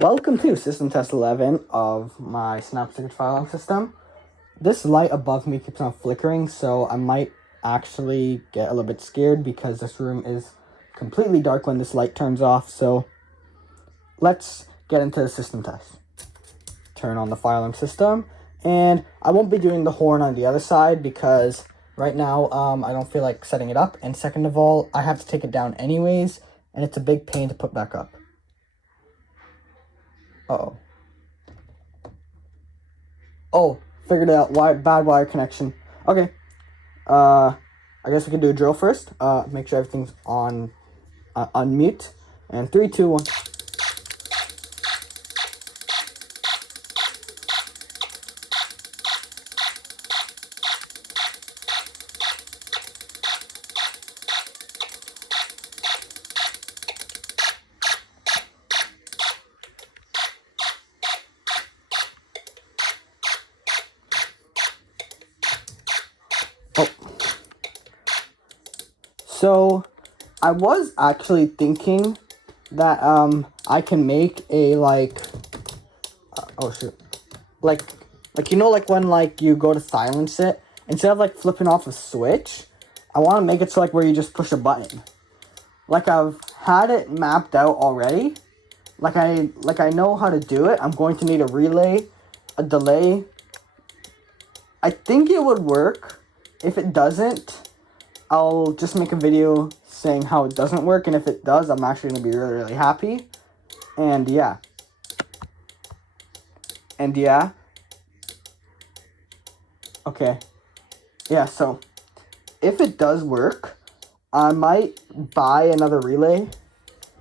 Welcome to System Test 11 of my Snapseed file alarm system. This light above me keeps on flickering, so I might actually get a little bit scared because this room is completely dark when this light turns off. So let's get into the system test. Turn on the fire alarm system, and I won't be doing the horn on the other side because right now I don't feel like setting it up, and second of all, I have to take it down anyways, and it's a big pain to put back up. Uh-oh. Oh, figured it out. Bad wire connection. Okay. I guess we can do a drill first. Make sure everything's on mute. And 3, 2, 1. Oh. So, I was actually thinking that I can make a oh shoot, like when you go to silence it, instead of flipping off a switch, I want to make it so where you just push a button. I've had it mapped out already. I know how to do it. I'm going to need a relay, a delay. I think it would work. If it doesn't, I'll just make a video saying how it doesn't work, and if it does, I'm actually going to be really, really happy. And yeah. Okay. Yeah, so if it does work, I might buy another relay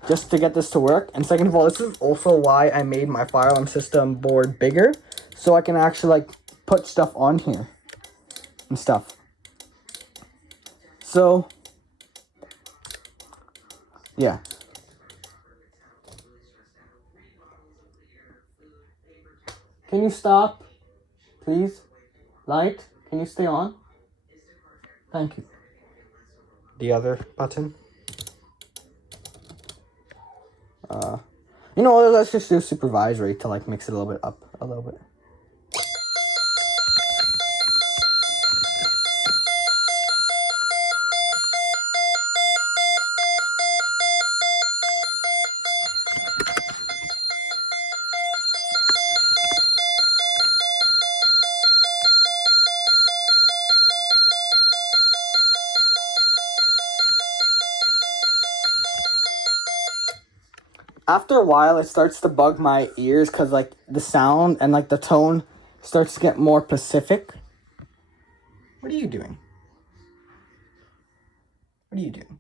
just to get this to work. And second of all, this is also why I made my fire alarm system board bigger, so I can actually put stuff on here and stuff. So yeah. Can you stop, please? Light, can you stay on? Thank you. The other button. Let's just do supervisory to mix it a little bit up a little bit. After a while, it starts to bug my ears because the sound and the tone starts to get more Pacific. What are you doing? What are you doing?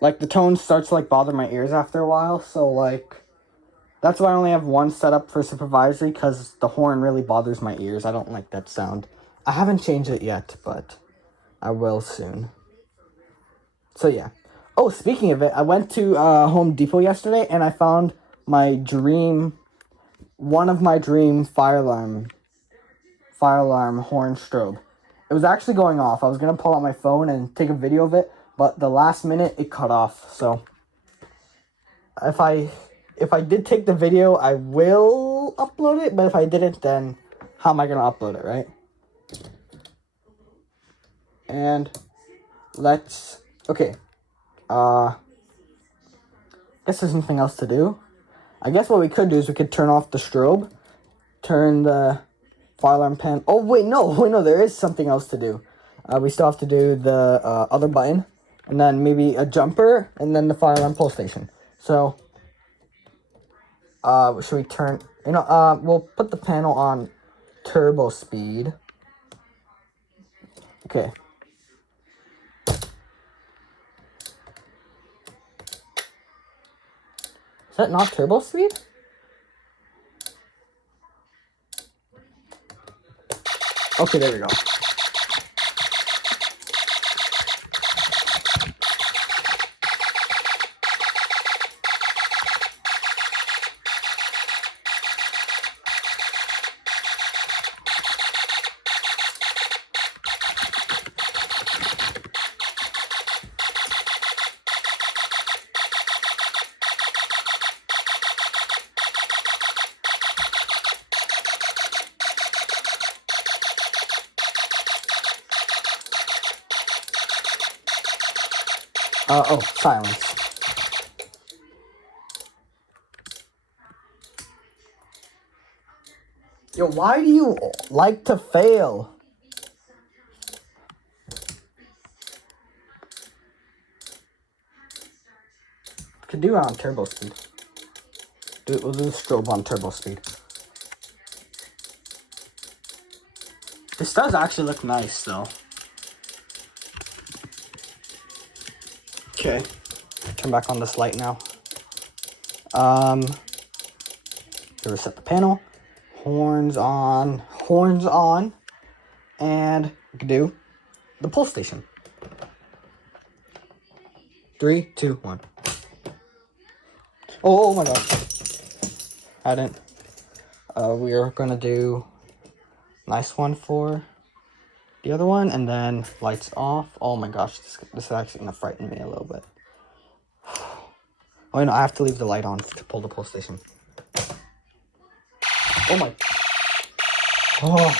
The tone starts to bother my ears after a while, so that's why I only have one set up for supervisory, because the horn really bothers my ears. I don't like that sound. I haven't changed it yet, but I will soon. So yeah. Oh, speaking of it, I went to Home Depot yesterday, and I found one of my dream fire alarm horn strobe. It was actually going off. I was going to pull out my phone and take a video of it, but the last minute it cut off. So if I did take the video, I will upload it, but if I didn't, then how am I going to upload it, right? And okay. Guess there's nothing else to do. I guess what we could do is we could turn off the strobe, turn the fire alarm pen. Oh, wait, no, there is something else to do. We still have to do the other button, and then maybe a jumper, and then the fire alarm pull station. So, should we turn, we'll put the panel on turbo speed. Okay. Is that not turbo speed? Okay, there we go. Oh, silence. Yo, why do you like to fail? Could do it on turbo speed. We'll do strobe on turbo speed. This does actually look nice, though. Okay. Turn back on this light now. Reset the panel. Horns on. And we can do the pull station. 3, 2, 1. Oh my gosh. Hadn't. We are gonna do nice one for the other one, and then lights off. Oh my gosh, this is actually gonna frighten me a little bit. Oh no, I have to leave the light on to pull the pull station. Oh my. Oh.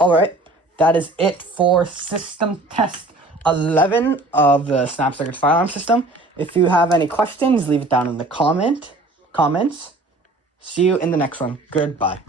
Alright, that is it for system test 11 of the Snapdragon fire alarm system. If you have any questions, leave it down in the comments. See you in the next one. Goodbye.